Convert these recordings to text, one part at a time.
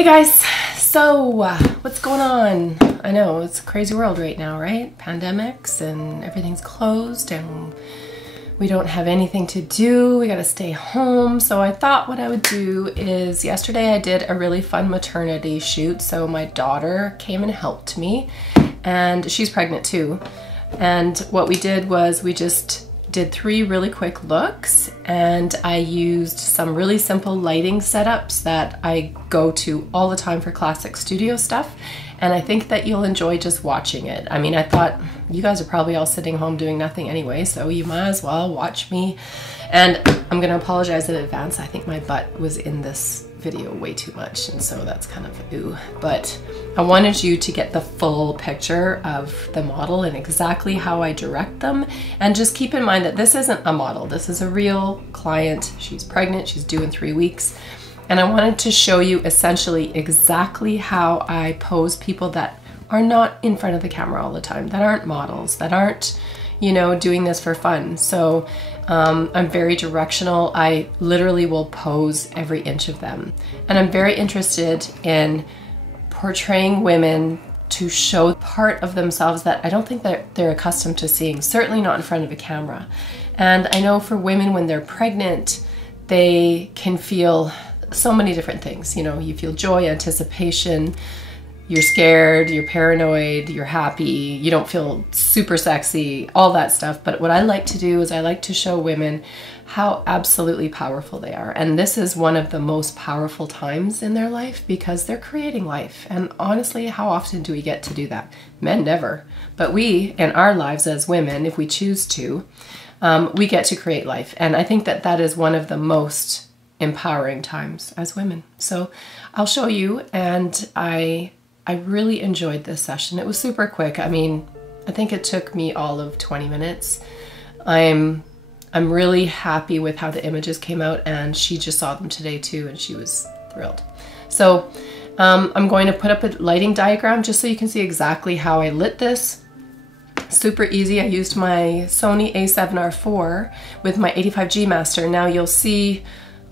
Hey guys, so what's going on? I know it's a crazy world right now, right? Pandemics and everything's closed and we don't have anything to do. We gotta stay home. So I thought what I would do is, yesterday I did a really fun maternity shoot. So my daughter came and helped me, and she's pregnant too. And what we did was we just did 3 really quick looks, and I used some really simple lighting setups that I go to all the time for classic studio stuff, and I think that you'll enjoy just watching it. I mean, I thought you guys are probably all sitting home doing nothing anyway, so you might as well watch me. And I'm gonna apologize in advance. I think my butt was in this video way too much, and so that's kind of ooh. But I wanted you to get the full picture of the model and exactly how I direct them. And just keep in mind that this isn't a model. This is a real client. She's pregnant. She's due in 3 weeks. And I wanted to show you essentially exactly how I pose people that are not in front of the camera all the time, that aren't models, that aren't, you know, doing this for fun. So I'm very directional. I literally will pose every inch of them. And I'm very interested in portraying women to show part of themselves that I don't think that they're accustomed to seeing, certainly not in front of a camera. And I know for women, when they're pregnant, they can feel so many different things. You know, you feel joy, anticipation, you're scared, you're paranoid, you're happy, you don't feel super sexy, all that stuff. But what I like to do is I like to show women how absolutely powerful they are. And this is one of the most powerful times in their life because they're creating life. And honestly, how often do we get to do that? Men never. But we, in our lives as women, if we choose to, we get to create life. And I think that that is one of the most empowering times as women. So I'll show you, and I really enjoyed this session. It was super quick. I mean, I think it took me all of 20 minutes. I'm really happy with how the images came out, and she just saw them today too, and she was thrilled. So I'm going to put up a lighting diagram just so you can see exactly how I lit this. Super easy. I used my Sony A7RIV with my 85 GMaster. Now you'll see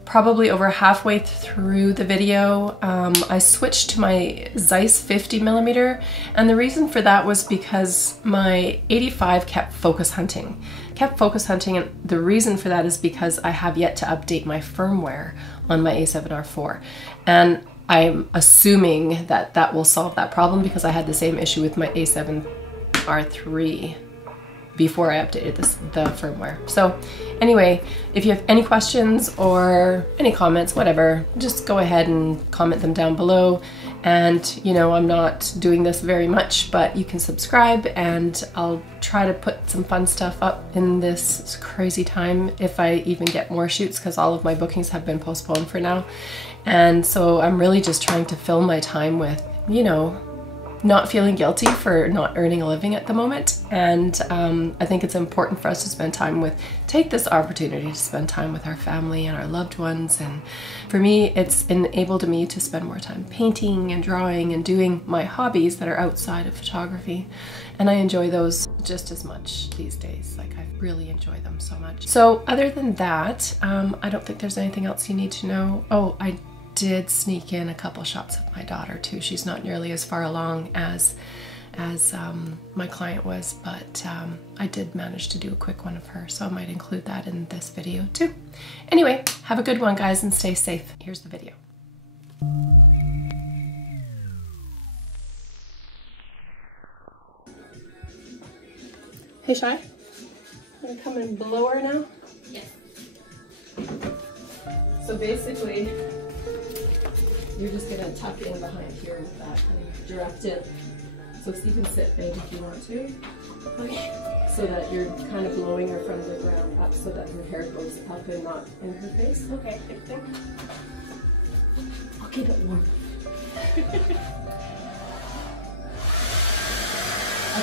probably over halfway through the video, I switched to my Zeiss 50mm, and the reason for that was because my 85 kept focus hunting, and the reason for that is because I have yet to update my firmware on my A7RIV, and I'm assuming that that will solve that problem because I had the same issue with my A7R3 before I updated the firmware. So anyway, if you have any questions or any comments, whatever, just go ahead and comment them down below. And you know, I'm not doing this very much, but you can subscribe, and I'll try to put some fun stuff up in this crazy time if I even get more shoots, because all of my bookings have been postponed for now. And so I'm really just trying to fill my time with, you know, not feeling guilty for not earning a living at the moment. And I think it's important for us to take this opportunity to spend time with our family and our loved ones. And for me, it's enabled me to spend more time painting and drawing and doing my hobbies that are outside of photography. And I enjoy those just as much these days. Like, I really enjoy them so much. So other than that, I don't think there's anything else you need to know. Oh, I did sneak in a couple shots of my daughter too. She's not nearly as far along as my client was, but I did manage to do a quick one of her, so I might include that in this video too. Anyway, have a good one, guys, and stay safe. Here's the video. Hey, Shy, you gonna come and blow her now? Yes. So basically, you're just gonna tuck in behind here with that and direct it. So you can sit big if you want to. Okay. So that you're kind of blowing her from the ground up so that her hair goes up and not in her face. Okay, good thing. I'll keep it warm. I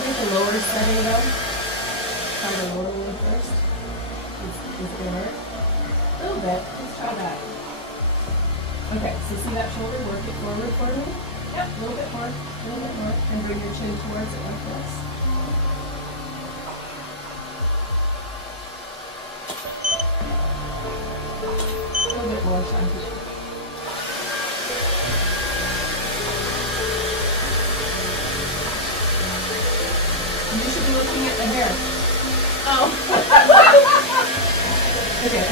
think the lower setting though, kind of lower one first, is gonna hurt. A little bit, let's try that. Okay, so see that shoulder? Work it forward for me. Yep, a little bit more, and bring your chin towards it like this. A little bit more, Shanti. my hair. Oh. Okay.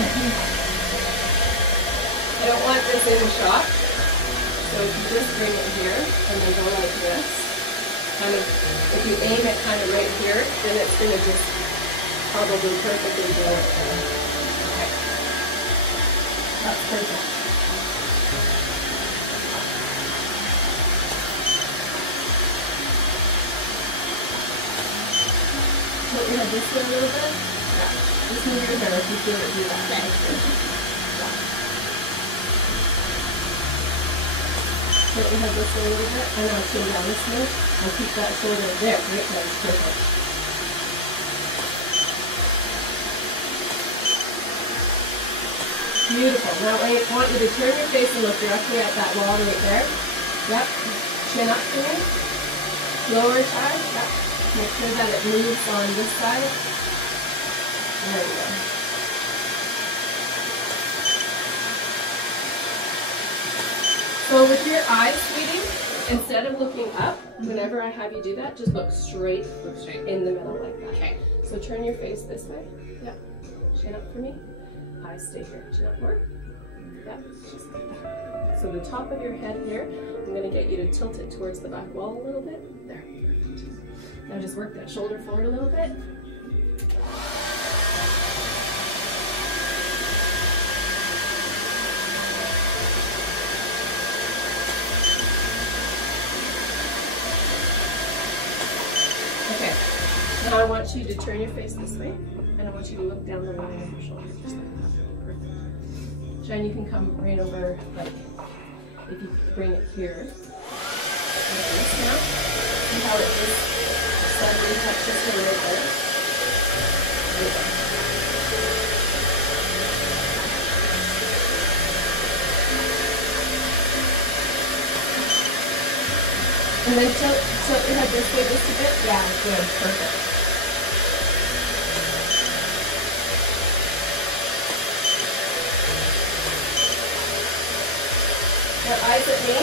I don't want this in the shot. So if you just bring it here and then go like this, kind of, if you aim it kind of right here, then it's going to just probably perfectly blow it there. Okay. That's perfect. Tilt your head this way a little bit. Yeah. Just move your hair if you feel it do that. Okay. Tilt your head this way a little bit. And now chin down this way. And keep that shoulder there. Right there. Perfect. Beautiful. Now I want you to turn your face and look directly at that wall right there. Yep. Chin up for me. Lower side. Yep. Make sure that it moves on this side. There we go. So with your eyes, sweetie, instead of looking up, whenever I have you do that, just look straight in the middle like that. Okay. So turn your face this way. Yep. Chin up for me. Eyes stay here. Chin up more. Yep. Just like that. So the top of your head here, I'm going to get you to tilt it towards the back wall a little bit. There. Perfect. Now just work that shoulder forward a little bit. Okay, now I want you to turn your face this way, and I want you to look down the line of your shoulder, just like that. Perfect. Shine, you can come right over, like, if you bring it here, like this now. See how it just suddenly touches her right there? Right there. And then tilt your head this way just a bit. Yeah, good, perfect. Now eyes at me.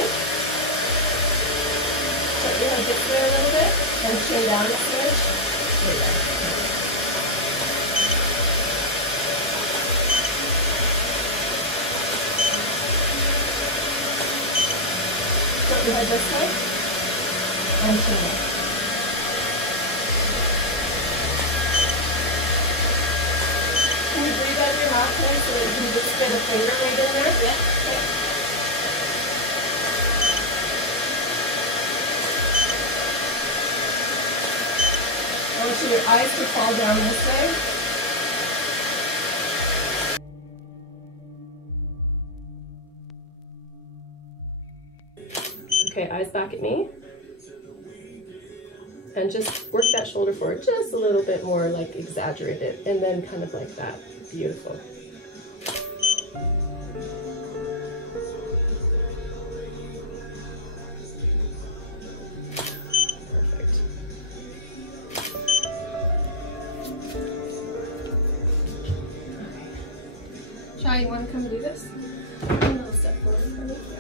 Tilt your head this way a little bit and chin down a smidge. There you go. Tilt your head this way. And chin up. Can you breathe out your mouth here so that you can just get a finger right in there? Yeah. Okay. I want your eyes to fall down this way. Okay, eyes back at me. And just work that shoulder forward just a little bit more, like exaggerate it, and then kind of like that. Beautiful. Perfect. Okay. Shai, you want to come do this? A little step forward for me. Yeah.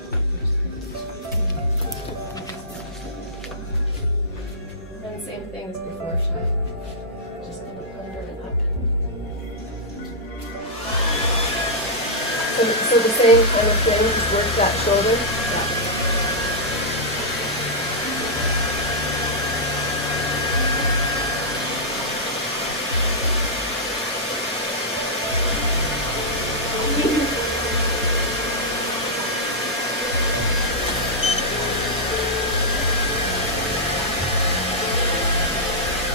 And same thing as before, Shai. Just kind of under and up. So the same kind of thing, just work that shoulder. Yeah.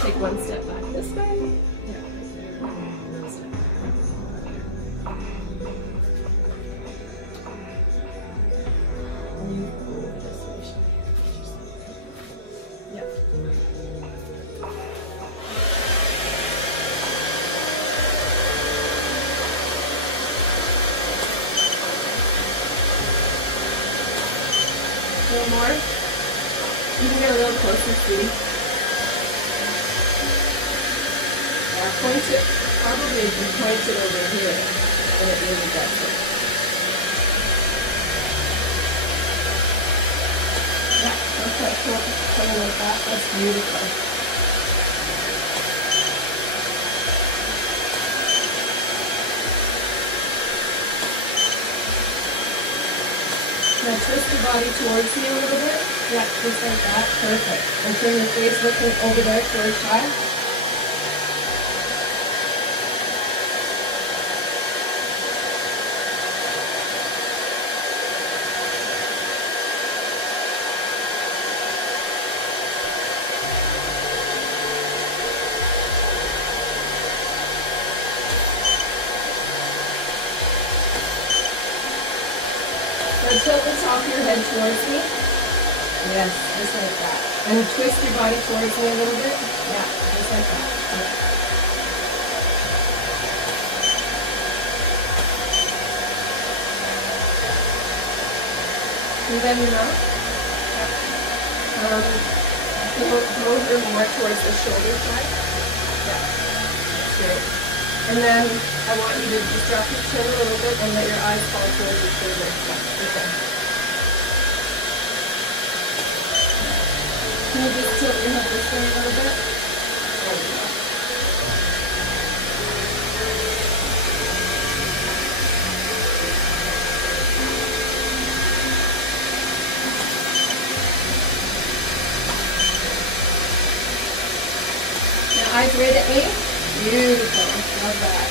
Take one step back this way. Yeah. One step back. And you go over this way. Yeah. A little more. You can get a little closer, sweetie. Point it, probably if you point it over here, then it really gets it. Yeah, okay, cool. Something like that, that's beautiful. Now twist your body towards me a little bit. Yeah, just like that. Perfect. And turn your face looking over there towards Shy. Now tilt the top of your head towards me. Yes, just like that. And twist your body towards me a little bit. Yeah, just like that. Okay. Can you bend your mouth? Yeah. Go over more towards the shoulder side. Yeah, that's great. And then I want you to just drop your chin a little bit and let your eyes fall towards your shoulder. Okay. Can you just tilt your head this way a little bit? There you go. Now eyes right at me. Beautiful. Love that.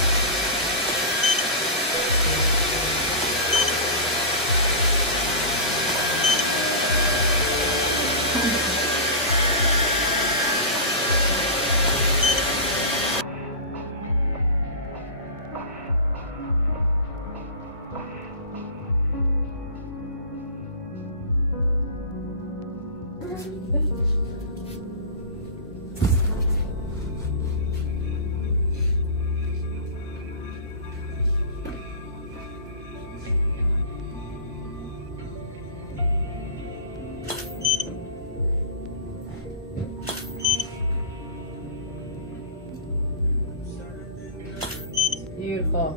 Beautiful.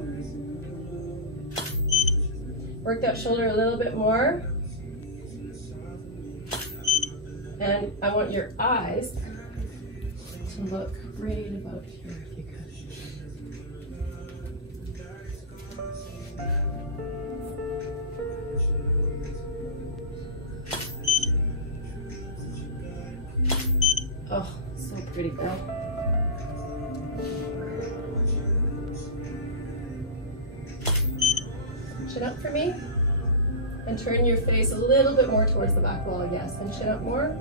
Work that shoulder a little bit more. And I want your eyes to look right about here if you could. Oh, so pretty, girl. Chin up for me. And turn your face a little bit more towards the back wall, yes. And chin up more.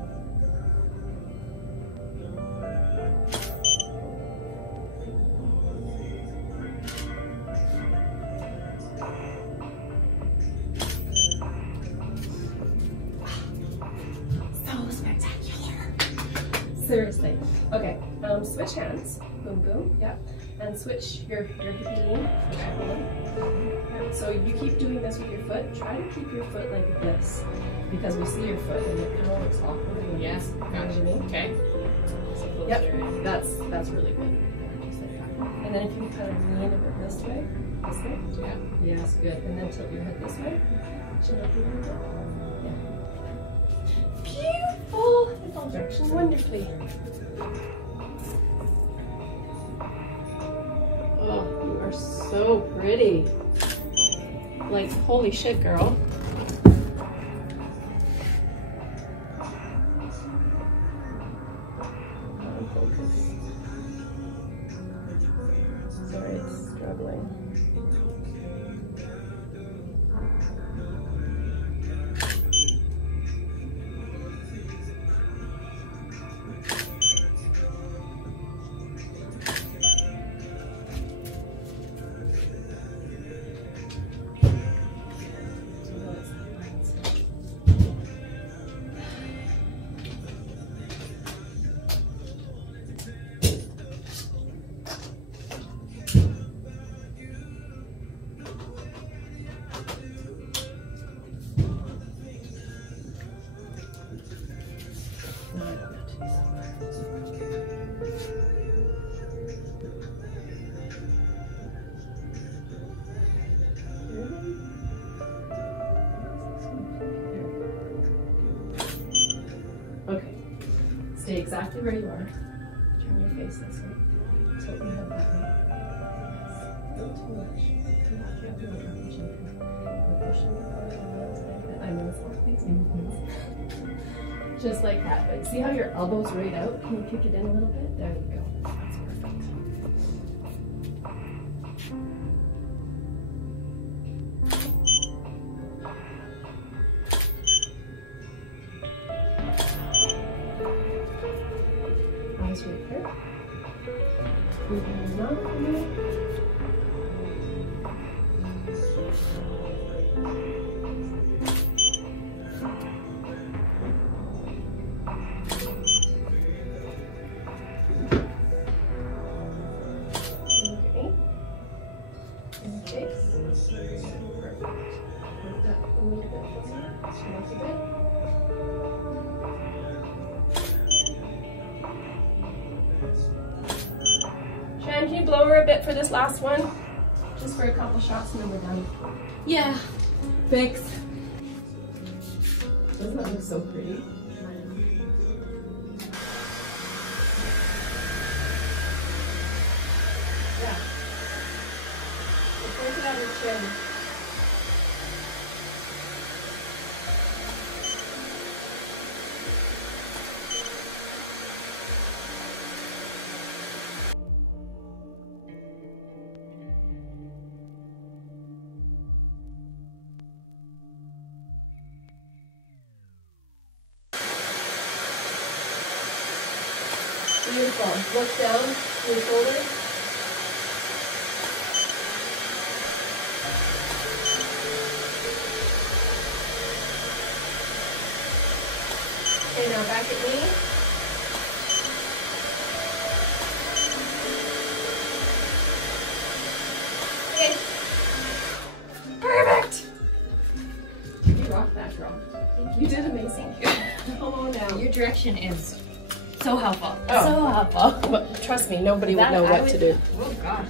So spectacular. Seriously. Okay, switch hands. Boom, boom, yep. And switch your hippie lean. So you keep doing this with your foot. Try to keep your foot like this because we see your foot and it kind of looks awkward. Yes, gotcha. Okay. Yep, that's really good. Just like that. And then if you kind of lean a bit this way. Yeah. Yes, good. And then tilt your head this way. Chin up a little bit. Yeah. Beautiful. It's all directions wonderfully. Oh, you are so pretty. Like, holy shit, girl. Focus. Sorry, it's struggling. Okay, stay exactly where you are. Turn your face this way. Tilt your head that way. Just like that. But see how your elbow's right out? Can you kick it in a little bit? There you go. That's perfect. Eyes right there. Breathe in your mouth for me. Can you blow her a bit for this last one? Just for a couple shots and then we're done. Yeah. Thanks. Doesn't that look so pretty? Yeah. Point it at her chin. Beautiful. Look down to your shoulder. Okay, now back at me. Okay. Perfect. You rocked that, girl. You did amazing. Come on now. Your direction is so helpful. Oh. So helpful. But trust me, nobody would know what to do. Oh gosh.